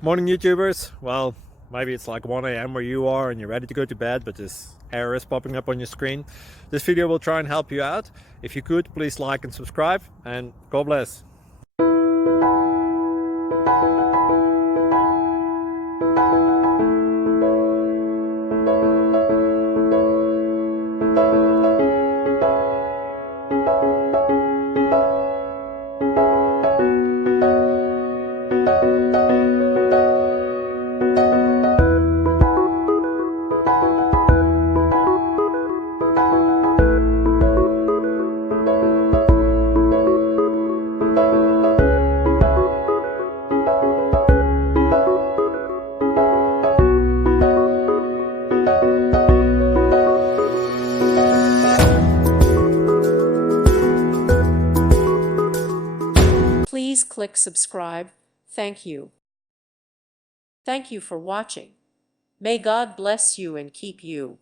Morning YouTubers. Well, maybe it's like 1 a.m. where you are and you're ready to go to bed, but this error is popping up on your screen. This video will try and help you out. If you could, please like and subscribe, and God bless. Please click subscribe. Thank you. Thank you for watching. May God bless you and keep you.